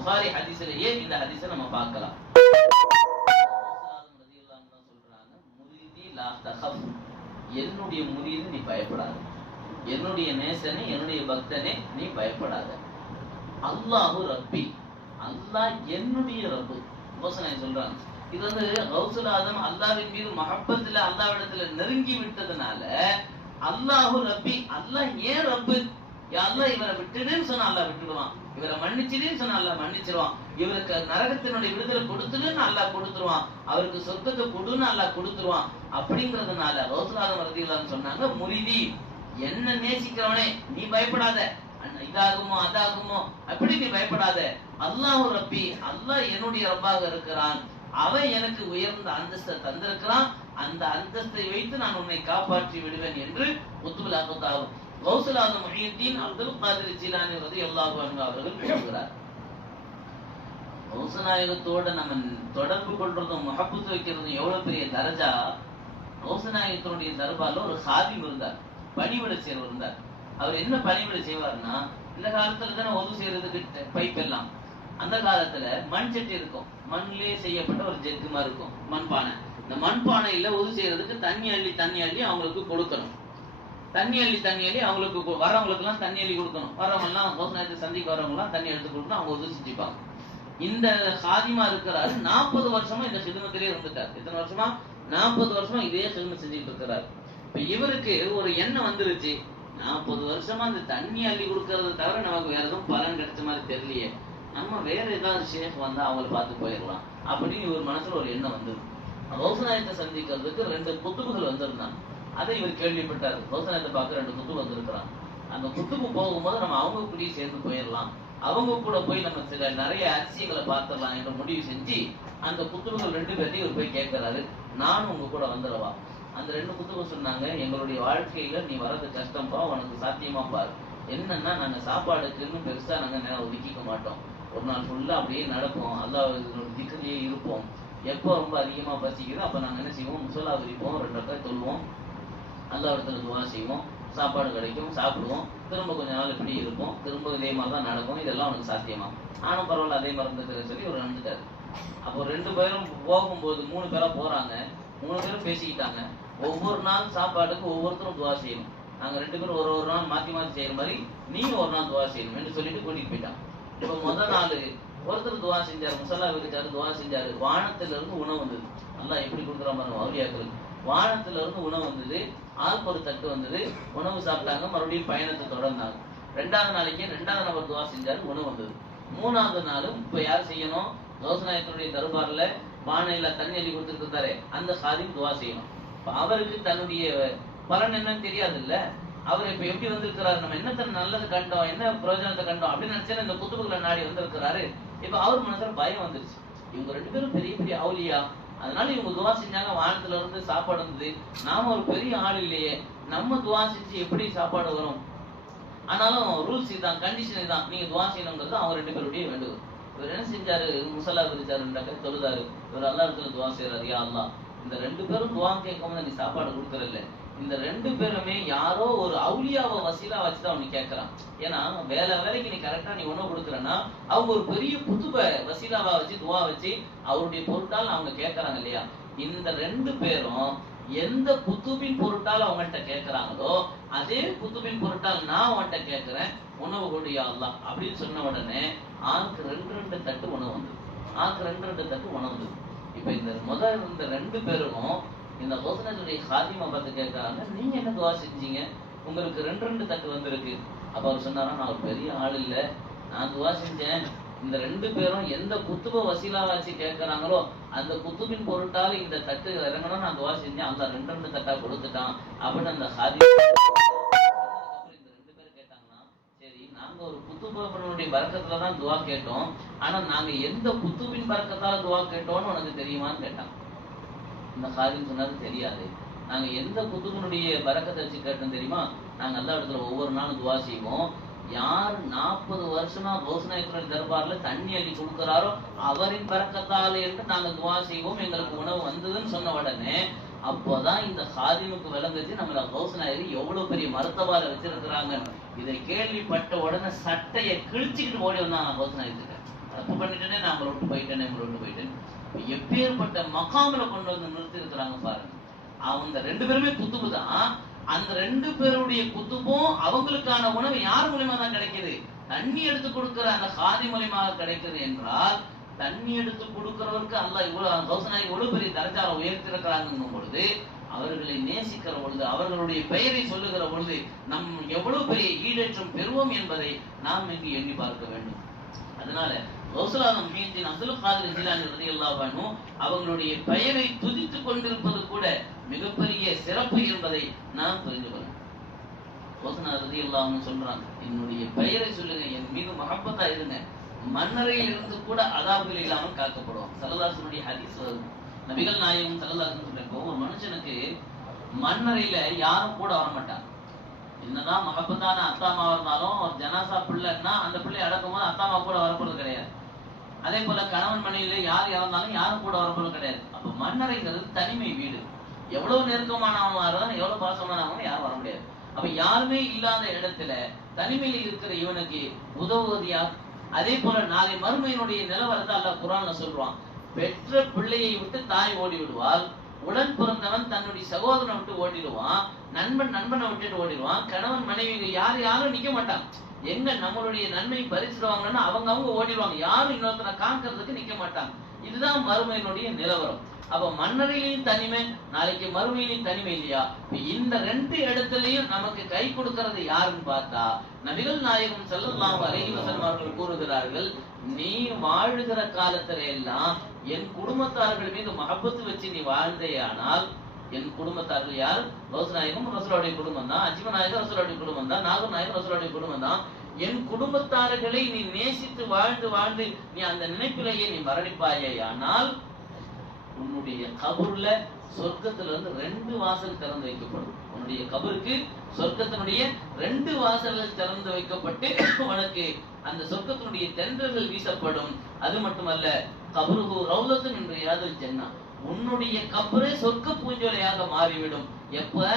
புகாரி ஹதீஸ்லயே இந்த ஹதீஸை நம்ம பார்க்கலாம். சொல்றாங்க, முரீதி லா தகஃப், என்னுடைய முரீது நீ பயப்படாத, என்னுடைய நேசனே என்னுடைய பக்தனே நீ பயப்படாத. அல்லாஹு ரப்பி, அல்லாஹ் என்னுடைய ரப்பு. சொல்றாங்க இது வந்து கௌசுல் ஆதம் அல்லாஹ்வின் மீது மஹப்பத்துல அல்லாஹ்விடத்துல நெருங்கி விட்டதுனால அல்லாஹு ரப்பி, அல்லாஹ் ஏன் ரப்பு? அல்லாஹ் இவரை விட்டுடுன்னு சொன்னா அல்லாஹ் விட்டுடுவான், இவரை மன்னிச்சிடுன்னு சொன்னா அல்லாஹ் மன்னிச்சிருவான், இவருக்கு நரகத்தினுடைய விடுதலை கொடுத்துடுன்னு அல்லாஹ் கொடுத்துருவான், அவருக்கு சொர்க்கத்தை கொடுன்னு அல்லாஹ் கொடுத்துருவான். அப்படிங்கிறதுனால கௌசுல் ஆதம் ரலியல்லாஹு சொன்னாங்க, முரிதி என்ன நேசிக்கிறவனே நீ பயப்படாத, இதாகுமோ அதாகுமோ அப்படி நீ பயப்படாத. அல்லாஹு ரப்பி, அல்லாஹ் என்னுடைய ரப்பாக இருக்கிறான், அவன் எனக்கு உயர்ந்த அந்தஸ்தை தந்திருக்கிறான், அந்த அந்தஸ்தை வைத்து நான் உன்னை காப்பாற்றி விடுவேன் என்று குத்துபுல் அக்தாப் கௌசுல் ஆதம் முஹியுத்தீன் அப்துல் காதிர் ஜீலானி ரலியல்லாஹு அன்ஹு அவர்கள் கூறுகிறார். கௌசநாயகத்தோட நம்ம தொடர்பு கொள்றதும் முஹப்பத் வைக்கிறதும் எவ்வளவு பெரிய தரஜா. கௌசநாயகத்தினுடைய தர்பார்ல ஒரு ஹாதிம் இருந்தார், பணிவிடை செய்வர் இருந்தார். அவர் என்ன பணிவிடை செய்வார்னா, இந்த காலத்துல தானே ஒது செய்யறதுக்கு பைப் எல்லாம், அந்த காலத்துல மண் சட்டி இருக்கும், மண்ணிலே செய்யப்பட்ட ஒரு ஜெக்கு மாதிரி இருக்கும் மண்பானை. இந்த மண்பானையில ஒது செய்யறதுக்கு தண்ணி அள்ளி அவங்களுக்கு கொடுக்கணும். தண்ணி அள்ளி அவங்களுக்கு வரவங்களுக்கு எல்லாம் தண்ணி அள்ளி கொடுக்கணும். வரவங்க எல்லாம் கௌசநாயகத்தை சந்திக்க வரவங்க எல்லாம் தண்ணி எடுத்து கொடுக்கணும், அவங்க ஒது செஞ்சுப்பாங்க. இந்த ஹாதிமா இருக்கிறாரு, 40 வருஷமா இந்த சிதுமத்திலே இருந்துட்டார். எத்தனை வருஷமா? 40 வருஷமா இதே சிதுமம் செஞ்சுட்டு இருக்கிறாரு. இப்ப இவருக்கு ஒரு எண்ணம் வந்துருச்சு, 40 வருஷமா அந்த தண்ணி அள்ளி கொடுக்கறத தவிர நமக்கு வேற எதுவும் பலன் கிடைச்ச மாதிரி தெரியலையே, நம்ம வேற ஏதாவது ஷேஃப் வந்தா அவங்கள பார்த்து போயிடலாம் அப்படின்னு இவர் மனசுல ஒரு எண்ணம் வந்தது. கௌசநாயகத்தை சந்திக்கிறதுக்கு 2 குத்துபுகள் வந்திருந்தாங்க. அதை இவர் கேள்விப்பட்டார், கௌசநாயகத்தை பார்க்க 2 குத்துபு வந்திருக்கிறான், அந்த குத்துபு போகும்போது நம்ம அவங்க கூடயே சேர்ந்து போயிடலாம், அவங்க கூட போய் நம்ம சில நிறைய அதிசயங்களை பார்த்துடலாம் என்று முடிவு செஞ்சு அந்த குத்துபுகள் 2 பேர்த்தையும் இவர் போய் கேட்கிறாரு, நானும் உங்க கூட வந்துடவா? அந்த 2 குத்துபு சொன்னாங்க, எங்களுடைய வாழ்க்கையில நீ வர்றது கஷ்டம்பா, உனக்கு சாத்தியமா பாரு. என்னன்னா, நாங்க சாப்பாடுக்குன்னு பெருசா நாங்க நேரம் ஒதுக்கிக்க மாட்டோம், ஒரு நாள் ஃபுல்லா அப்படியே நடப்போம், அல்லாஹ் திக்ரிலேயே இருப்போம். எப்போ ரொம்ப அதிகமா பசிக்குதோ அப்ப நாங்க என்ன செய்வோம், முசல்லா விரிப்போம், 2 ரக்காத் தொழுவோம், அல்லாஹ் இடத்துல துவா செய்வோம், சாப்பாடு கிடைக்கும், சாப்பிடுவோம், திரும்ப கொஞ்ச நாள் இப்படி இருப்போம், திரும்ப இதே மாதிரி தான் நடக்கும். இதெல்லாம் அவனுக்கு சாத்தியமா? ஆனும் பரவாயில்ல, அதே மாதிரி இருந்துக்கிறேன்னு சொல்லி ஒரு நடந்துட்டாரு. அப்போ 2 பேரும் போகும்போது 3 பேரா போறாங்க, 3 பேரும் பேசிக்கிட்டாங்க, ஒவ்வொரு நாள் சாப்பாட்டுக்கு ஒவ்வொருத்தரும் துவா செய்யணும், நாங்க 2 பேரும் ஒரு நாள் மாத்தி மாத்தி செய்யற மாதிரி நீங்க ஒரு நாள் துவா செய்யணும் என்று சொல்லிட்டு கூட்டிட்டு போயிட்டான். இப்ப முதல் நாள் ஒருத்தர் துவா செஞ்சாரு, முசல்லா விரிச்சாரு, துவா செஞ்சாரு, வானத்துல இருந்து உணவு வந்தது. அல்லாஹ் எப்படி கொடுக்குற மாதிரி அவுலியாக்களுக்கு வானத்துல இருந்து உணவு வந்தது, ஆளுக்கு ஒரு தட்டு வந்தது, உணவு சாப்பிட்டாங்க, மறுபடியும் பயணத்தை தொடர்ந்தாங்க. 2வது நாளைக்கு 2வது நபர் துவா செஞ்சாரு, உணவு வந்தது. 3வது நாளும் இப்ப யார் செய்யணும், கௌசநாயகத்துடைய தர்பார்ல பானையில தண்ணி அள்ளி கொடுத்துருக்காரு, அந்த ஹாதிம் துவா செய்யணும். அவருக்கு தன்னுடைய பலன் என்னன்னு தெரியாது இல்ல, அவர் இப்ப எப்படி வந்திருக்கிறாரு, நம்ம என்னத்த நல்லது கண்டோம், என்ன பிரயோஜனத்தை கண்டோம் அப்படின்னு நினைச்சா இந்த குத்துபுகளை நாடி வந்திருக்கிறாரு. இப்ப அவர் மனசுல பயம் வந்துருச்சு, இவங்க 2 பேரும் பெரிய பெரிய அவுலியா, அதனால இவங்க துவா செஞ்சாங்க, வானத்துல இருந்து சாப்பாடு வந்தது, நாம ஒரு பெரிய ஆள் இல்லையே, நம்ம துவா செஞ்சு எப்படி சாப்பாடு வரும்? ஆனாலும் ரூல்ஸ் இதுதான், கண்டிஷன் இதுதான், நீங்க துவா செய்யணுங்கிறது அவங்க 2 பேருடைய வேண்டுகோள். இவர் என்ன செஞ்சாரு, முசல்லா விரிச்சாரு, 2 ரக்காத் தொழுதாரு, இவர் அல்லாஹ் இடத்துல துவா செய்யறாரு, யா அல்லாஹ் இந்த 2 பேரும் துவா கேட்காம நீ சாப்பாடு கொடுக்கறல்ல, இந்த 2 பேருமே யாரோ ஒரு அவுலியாவை வசீலா வச்சுதான் அவனுக்கு கேட்கறான். ஏன்னா வேலைக்கு நீ கரெக்டா நீ உணவு கொடுக்குறன்னா அவங்க ஒரு பெரிய குத்துப வசீலாவா வச்சு துவா வச்சு அவருடைய பொருட்டால் அவங்க கேட்கறாங்க இல்லையா. இந்த 2 பேரும் எந்த குத்துபின் பொருட்டால் அவங்கள்ட்ட கேட்கறாங்களோ அதே குத்துபின் பொருட்டால் நான் அவன்கிட்ட கேட்கிறேன், உணவு கொடு யா அல்லாஹ் அப்படின்னு சொன்ன உடனே ஆளுக்கு 2 தட்டு உணவு வந்தது, ஆளுக்கு 2 தட்டு உணவு வந்தது. இப்ப இந்த முதல் இந்த 2 பேரும் இந்த கௌசநாயகத்துடைய ஹாதிமா பார்த்து கேட்கறாங்க, நீங்க என்ன துவா செஞ்சீங்க, உங்களுக்கு 2 தட்டு வந்திருக்கு. அப்ப அவர் சொன்னாரா, நான் ஒரு பெரிய ஆள் இல்ல, நான் துவா செஞ்சேன், இந்த 2 பேரும் எந்த குத்துப வசீலா வச்சு கேட்கறாங்களோ அந்த குத்துபின் பொருட்டால இந்த தட்டு இறங்கணும், நான் துவா செஞ்சேன், அந்த 2 தட்டா கொடுத்துட்டான் அப்படின்னு அந்த ஹாதிமா. இந்த 2 பேரும் கேட்டாங்கன்னா, சரி நாங்க ஒரு குத்துபனுடைய பரக்கத்துலதான் துவா கேட்டோம், ஆனா நாங்க எந்த குத்துபின் பரக்கத்தால துவா கேட்டோம்னு உனக்கு தெரியுமான்னு கேட்டாங்க. இந்த ஹாதிம் சொன்னது தெரியாது, நாங்க எந்த குத்துபனுடைய பரக்கத்தை வச்சு கேட்டோம் தெரியுமா, நாங்க எல்லா இடத்துல ஒவ்வொரு நாளும் துவா செய்வோம், யார் 40 வருஷமா கௌசநாயகத்துடைய தர்பார்ல தண்ணி அள்ளி கொடுக்கிறாரோ அவரின் பரக்கத்தால் என்று நாங்க துவா செய்வோம், எங்களுக்கு உணவு வந்ததுன்னு சொன்ன உடனே அப்போதான் இந்த ஹாதிமுக்கு விளங்குச்சு நம்மள கௌசநாயகர் எவ்வளவு பெரிய மருத்துவார வச்சிருக்கிறாங்க. இதை கேள்விப்பட்ட உடனே சட்டையை கிழிச்சுக்கிட்டு ஓடி வந்தாங்க கௌசநாயகத்துக்கு. தப்பு பண்ணிட்டேனே, நான் உங்களை விட்டு போயிட்டேன். எப்பேற்பட்ட மகாமில கொண்டு வந்து நிறுத்தி இருக்கிறாங்க பாருங்க. அவங்க 2 பேருமே குத்துபு தான். அந்த 2 பேருடைய குத்துபும் அவங்களுக்கான உணவு யார் மூலியமா தான் கிடைக்குது? தண்ணி எடுத்து கொடுக்கிற அந்த காதி மூலியமாக கிடைக்குது என்றால், தண்ணி எடுத்து கொடுக்கிறவருக்கு அல்லாஹ் இவ்வளவு கௌசனாய் இவ்வளவு பெரிய தரஜாவை உயர்த்திருக்கிறாங்கும் பொழுது, அவர்களை நேசிக்கிற பொழுது, அவர்களுடைய பெயரை சொல்லுகிற பொழுது நம் எவ்வளவு பெரிய ஈடேற்றம் பெறுவோம் என்பதை நாம் இங்கு எண்ணி பார்க்க வேண்டும். அதனால கௌசலாதம் முஹியத்தீன் அப்துல் காதிர் ஜிலானி ரலியல்லாஹு அன்ஹு அவங்களுடைய பெயரை துதித்துக் கொண்டிருப்பது கூட மிகப்பெரிய சிறப்பு என்பதை நாம் புரிந்து கொள்ளலாம். கௌசனா ரலியல்லாஹு அன்ஹு சொல்றாங்க, என்னுடைய பெயரை சொல்லுங்க, என் மீது மஹப்பத்தா இருங்க, மன்னரையில் இருந்து கூட அதாபில் இல்லாமல் காக்கப்படுவோம். ஸல்லல்லாஹு அலைஹி வஸல்லம் ஹதீஸ் வருது. நபிகள் நாயகம் ஸல்லல்லாஹு அலைஹி வஸல்லம் சொல்றாங்க, ஒரு மனுஷனுக்கு மன்னரையில யாரும் கூட வர மாட்டாங்க. என்னதான் மஹப்பத்தான அத்தாமா இருந்தாலும் ஒரு ஜனாசா பிள்ளைன்னா அந்த பிள்ளை அடக்கும்போது அத்தாமா கூட வரப்போறது கிடையாது. அதே போல கணவன் மனைவியில யார் இறந்தாலும் யாரும் கூட வரப்போறது கிடையாது. அப்ப மன்னரைங்கிறது தனிமை வீடு. எவ்வளவு நெருக்கமானவங்க இருந்தாலும் எவ்வளவு பாசமானவங்க யாரும் வர முடியாது. அப்ப யாருமே இல்லாத இடத்துல தனிமையில இருக்கிற இவனுக்கு உதவுவது யார்? அதே போல நாளை மறுமையினுடைய நிலவரத்தை அல்லாஹ் குர்ஆன்ல சொல்றான், பெற்ற பிள்ளையை விட்டு தாய் ஓடி விடுவாள், உடன் பிறந்தவன் தன்னுடைய சகோதரனை விட்டு ஓடிடுவான், நண்பன் நண்பனை விட்டுட்டு ஓடிடுவான், கணவன் மனைவி யாரும் நிக்க மாட்டான். எங்க நம்மளுடைய நன்மை பறிச்சிடுவாங்கன்னா அவங்க ஓடிடுவாங்க, யாரும் இன்னொருத்தனை காக்கிறதுக்கு நிக்க மாட்டாங்க. இதுதான் மறுமையினுடைய நிலவரம். அப்ப மன்னரையிலையும் தனிமை, நாளைக்கு மறுமையிலையும் தனிமை இல்லையா? இந்த 2 இடத்துலயும் நமக்கு கை கொடுக்கிறது யாருன்னு பார்த்தா, நபிகள் நாயகம் ஸல்லல்லாஹு அலைஹி வஸல்லம் அவர்கள் கூறுகிறார்கள், நீ வாழுகிற காலத்துல எல்லாம் என் குடும்பத்தார்கள் மீது மஹப்பத்து வச்சு நீ வாழ்ந்தேயானால், என் குடும்பத்தார்கள் யார்? கௌஸ் நாயகம் ரசூலுடைய குடும்பம் தான், அஜ்ம நாயகம் ரசூலுடைய குடும்பம் தான், நாகூர் நாயகம் ரசூலுடைய குடும்பம் தான். என் குடும்பத்தார்களை நீ நேசித்து வாழ்ந்து நீ அந்த நினைப்பிலேயே நீ மரணிப்பாயானால், உன்னுடைய கபூர்ல சொர்க்கத்துல இருந்து 2 வாசல் திறந்து வைக்கப்படும். உன்னுடைய கபருக்கு சொர்க்கத்தினுடைய 2 வாசல்கள் திறந்து வைக்கப்பட்டு உனக்கு அந்த சொர்க்கத்தினுடைய தென்றல்கள் வீசப்படும். அது மட்டுமல்ல, கபருஹு ரௌலத்துன் மின் ரியாதில் ஜன்னah, உன்னுடைய கபரே சொர்க்க பூஞ்சோலையாக மாறிவிடும். எப்ப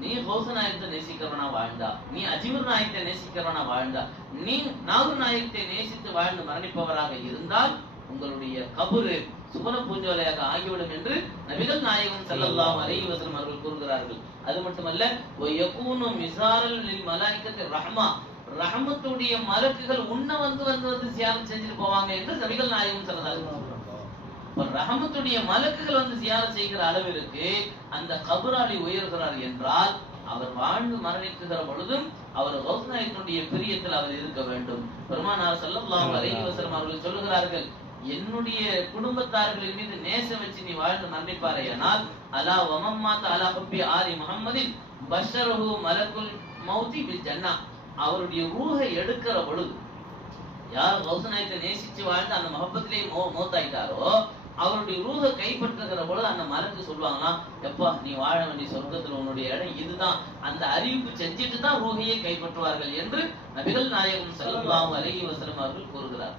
நீ கௌஸ் நாயகத்தை நேசிக்கிறவனா வாழ்ந்தா, நீ அஜ்மீர் நாயகத்தை நேசிக்கிறவனா வாழ்ந்தா, நீ நாகூர் நாயகத்தை நேசித்து வாழ்ந்து மரணிப்பவராக இருந்தால் உங்களுடைய கபரு சுவன பூஞ்சோலையாக ஆகிவிடும் என்று நபிகள் நாயகம் ஸல்லல்லாஹு அலைஹி வஸல்லம் அவர்கள் கூறுகிறார்கள். அது மட்டுமல்ல, வயகூனு மிஸாரல் லில் மலாயிகத்தி ரஹ்மா, ரஹ்மத்துடைய மலக்குகள் உன்ன வந்து சியாரத் செஞ்சுட்டு போவாங்க என்று நபிகள் நாயகம் ஸல்லல்லாஹு அலைஹி வஸல்லம். ரஹ்மத்துடைய மலக்குகள் வந்து சியாரத் செய்கிற அளவிற்கு அந்த கபராளி உயர்கிறார் என்றால், அவர் வாழ்ந்து மரணிக்குகிற பொழுதும் அவர் கௌஸ் நாயகத்துடைய பிரியத்தில் அவர் இருக்க வேண்டும். பெருமானார் ஸல்லல்லாஹு அலைஹி வஸல்லம் அவர்கள் சொல்லுகிறார்கள், என்னுடைய குடும்பத்தார்களின் மீது நேசம் வச்சு நீ வாழ்ந்து மரணிப்பாரையானால், அலா வமம்மாத அலா ஹுப்பி ஆலி முஹம்மதின் பஷரஹு மலக்குல் மௌதி பில் ஜன்னah, அவருடைய ரூஹை எடுக்கிற பொழுது யார் கௌஸ் நாயகத்தை நேசிச்சு வாழ்ந்து அந்த மஹப்பத்திலே மௌத்தாயிட்டாரோ, அவருடைய ரூஹை கைப்பற்றுகிற பொழுது அந்த மலக்கு சொல்லுவாங்களாம், எப்பா நீ வாழ வேண்டிய சொர்க்கத்துல உன்னுடைய இடம் இதுதான், அந்த அறிவிப்பு செஞ்சுட்டு தான் ரூஹையை கைப்பற்றுவார்கள் என்று நபிகள் நாயகம் ஸல்லல்லாஹு அலைஹி வஸல்லம் அவர்கள் கூறுகிறார்.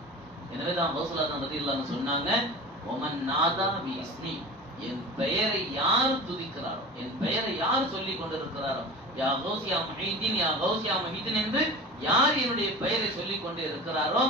எனவேதான் கௌஸலாதம் ரலியல்லாஹு சொன்னாங்க, ஒமன் நாதா பி இஸ்மி, என் பெயரை யார் துதிக்கிறாரோ, என் பெயரை யார் சொல்லிக் கொண்டிருக்கிறாரோ, யா கௌஸ் யா முஹீதீன், யா கௌஸ் யா முஹீதீன் என்று யார் என்னுடைய பெயரை சொல்லிக் கொண்டே இருக்கிறாரோ,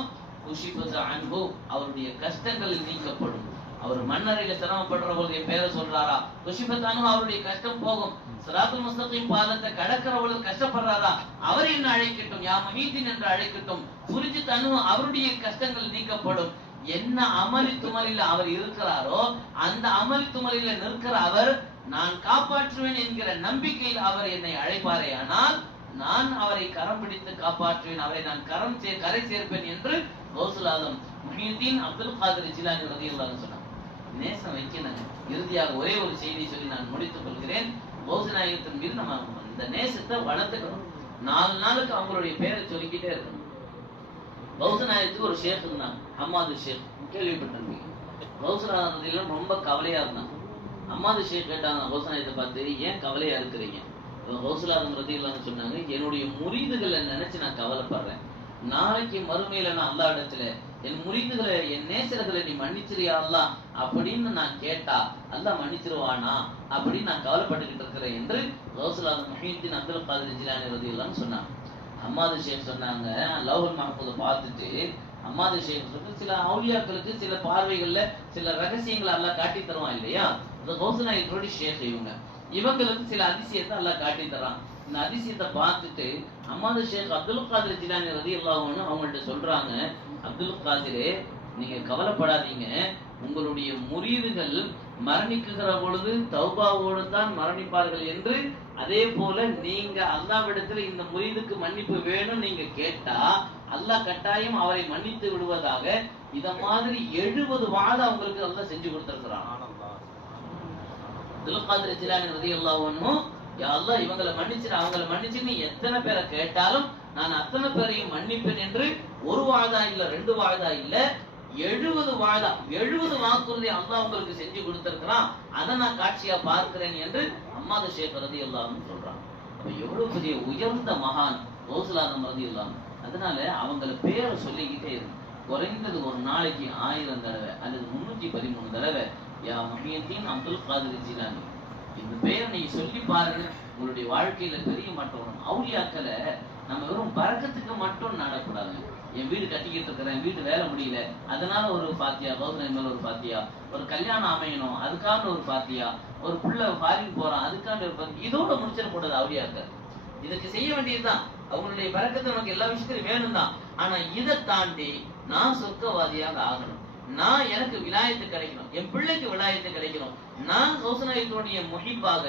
குஷிஃபத அன்ஹு, அவருடைய கஷ்டங்கள் நீக்கப்படும். அவர் மன்னரையில சிரமப்படுற போது என் பெயரை சொல்றாரா, குஷிஃபத அன்ஹு, அவருடைய கஷ்டம் போகும். சிராத்துல் முஸ்தகீம் பாதத்தை கடக்கிற பொழுது கஷ்டப்படுறாரா, அவர் என்ன அழைக்கட்டும், யா முஹீதீன் என்று அழைக்கட்டும். புரிஞ்சு தனு, அவருடைய கஷ்டங்கள் நீக்கப்படும். என்ன அமளி துமலில் அவர் இருக்கிறாரோ அந்த அமளி துமலில நிற்கிற அவர், நான் காப்பாற்றுவேன் என்கிற நம்பிக்கையில் அவர் என்னை அழைப்பாரே, ஆனால் நான் அவரை கரம் பிடித்து காப்பாற்றுவேன், அவரை நான் கரை சேர்ப்பேன் என்று கௌசுல் ஆலம் முஹியுத்தீன் அப்துல் காதிர் ஜிலானி ரலியல்லாஹு அன்ஹு சொன்னார். நேசம் வைக்கணும். இறுதியாக ஒரே ஒரு செய்தி சொல்லி நான் முடித்துக் கொள்கிறேன். கௌஸ் நாயகத்தின் மீது நம்ம இந்த நேசத்தை வளர்த்துக்கணும். 4 நாளுக்கு அவங்களுடைய பேரை சொல்லிக்கிட்டே இருக்கணும். கௌஸ் நாயகத்துக்கு ஒரு ஷேக் இருந்தாங்க, ஹம்மாது ஷேக், கேள்விப்பட்டிருப்பீங்க. கௌஸ் நாயகத்தில ரொம்ப கவலையா இருந்தாங்க. ஹம்மாது ஷேக் கேட்டாங்க கௌஸ் நாயகத்தை பார்த்து, ஏன் கவலையா இருக்கிறீங்க? கௌஸ் நாயகம் ரலியல்லாஹு அன்ஹு சொன்னாங்க, என்னுடைய முரீதுகளை நினைச்சு நான் கவலைப்படுறேன். நாளைக்கு மறுமையில நான் அல்லாஹ் இடத்துல என் முரீதுகளை, என் நேசர்களை நீ மன்னிச்சிரியா அல்லாஹ் அப்படின்னு நான் கேட்டா அல்லாஹ் மன்னிச்சிருவானா அப்படின்னு நான் கவலைப்பட்டுக்கிட்டு இருக்கிறேன் என்று கௌஸுல் ஆலம் முஹியுத்தீன் அப்துல் காதிர் ஜிலானி ரலியல்லாஹு அன்ஹு சொன்னாங்க. ஹம்மாது ஷேக் சொன்னாங்க, லவ்ஹுல் மஹ்ஃபூஸை பார்த்துட்டு அம்மாது ஷேக் சொல்லிட்டு சில அவுலியாக்களுக்கு சில பார்வைகள்ல சில ரகசியங்களை அல்லாஹ் காட்டி தருவான் இல்லையா? இந்த கௌசநாயகத்தோட ஷேக் இவங்களுக்கு சில அதிசயத்தை அல்லாஹ் காட்டி தரான். இந்த அதிசயத்தை பார்த்துட்டு அம்மாது ஷேக் அப்துல் காதிர் ஜிலானி ரலியல்லாஹு அன்ஹு அவங்கள்ட்ட சொல்றாங்க, அப்துல் காதிரே நீங்க கவலைப்படாதீங்க, உங்களுடைய முரீதுகள் மரணிக்குகிற பொழுது தௌபாவோடு தான் மரணிப்பார்கள் என்று, அதே போல நீங்க அல்லாஹ்விடத்தில் இந்த முரீதுக்கு மன்னிப்பு வேணும் நீங்க கேட்டா அல்லாஹ் கட்டாயம் அவரை மன்னித்து விடுவதாக இத மாதிரி 70 வாதம் அவங்களுக்கு அல்லாஹ் செஞ்சு கொடுத்திருக்கிறான். அப்துல் காதிர் ஜிலானி ரலியல்லாஹு அன்ஹு, யா அல்லாஹ் இவங்களை மன்னிச்சிரு அவங்களை மன்னிச்சுன்னு எத்தனை பேரை கேட்டாலும் நான் அத்தனை பேரையும் மன்னிப்பேன் என்று ஒரு வாதா இல்ல 2 வாதா இல்ல 70 வாதா 70 வாக்குறுதி அல்லாஹ் உங்களுக்கு செஞ்சு கொடுத்திருக்கிறான். அதை நான் காட்சியா பார்க்கிறேன் என்று அம்மாது ஷேக் ரலியல்லாஹு அன்ஹு சொல்றாங்க. அப்ப எவ்வளவு பெரிய உயர்ந்த மகான் கௌசுல் ஆலம் ரலியல்லாஹு அன்ஹு. அதனால அவங்கள பேரை சொல்லிக்கிட்டே இருக்கு. குறைந்தது ஒரு நாளைக்கு 1000 தடவை அல்லது 313 தடவை யா முஹியத்தீன் அப்துல் காதிர் ஜிலானி இந்த பேரை நீங்க சொல்லி பாருங்க, உங்களுடைய வாழ்க்கையில பெரிய மாற்றம் வரும். அவுலியாக்களை நம்ம வெறும் பறக்கத்துக்கு மட்டும் நடக்கூடாது. என் வீடு கட்டிக்கிட்டு இருக்கிறேன், வீடு வேலை முடியல, அதனால ஒரு பாத்தியா, கௌசன் மேல ஒரு பாத்தியா, ஒரு கல்யாணம் அமையணும் அதுக்காக ஒரு பாத்தியா, ஒரு பிள்ளை ஃபாரின் போறான் அதுக்காக ஒரு பாத்தியா, இதோட முடிச்சிடக்கூடாது அவுலியாக்கள். இதுக்கு செய்ய வேண்டியதுதான், அவங்களுடைய பறக்கத்தை நமக்கு எல்லா விஷயத்திலும் வேணும் தான். ஆனா இதை தாண்டி நான் சொர்க்கவாதியாக ஆகணும், நான் எனக்கு விலாயத்து கிடைக்கணும், என் பிள்ளைக்கு விலாயத்து கிடைக்கணும், நான் கௌசநாயகத்தினுடைய முஹிப்பாக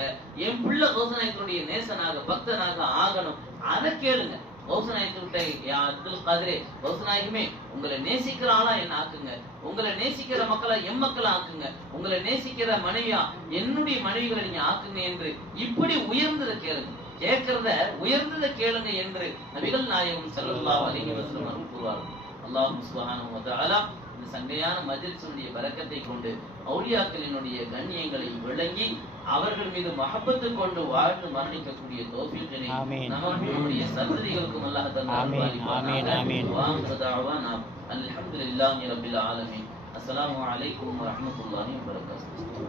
என் பிள்ளை கௌசநாயகத்தினுடைய நேசனாக பக்தனாக ஆகணும். அதை கேளுங்க. கௌசநாயகத்திட்ட யா அப்துல் காதிரே கௌசநாயகமே உங்களை நேசிக்கிற ஆளா என்ன ஆக்குங்க, உங்களை நேசிக்கிற மக்களா எம் மக்களா ஆக்குங்க, உங்களை நேசிக்கிற மனைவியா என்னுடைய மனைவிகளை நீங்க ஆக்குங்க என்று இப்படி உயர்ந்ததை கேளுங்க. கேட்கிறத உயர்ந்ததை கேளுங்க என்று நபிகள் நாயகம் ஸல்லல்லாஹு அலைஹி வஸல்லம் அவர்கள் கூறுவார்கள். அல்லாஹ் சுப்ஹானஹு வ தஆலா இந்த சங்கையான மஜ்லிஸுடைய பரக்கத்தை கொண்டு அவுலியாக்களினுடைய கண்ணியங்களை விளங்கி அவர்கள் மீது மஹப்பத்து கொண்டு வாழ்ந்து மரணிக்கக்கூடிய தௌஃபீக்கினை நம்மளுடைய சந்ததிகளுக்கும் அல்லாஹ் தந்தருள்வானாக. வாஹிரு தஅவானா அல்ஹம்துலில்லாஹி ரப்பில் ஆலமீன். அஸ்ஸலாமு அலைக்கும் வ ரஹ்மத்துல்லாஹி வ பரகாத்துஹு.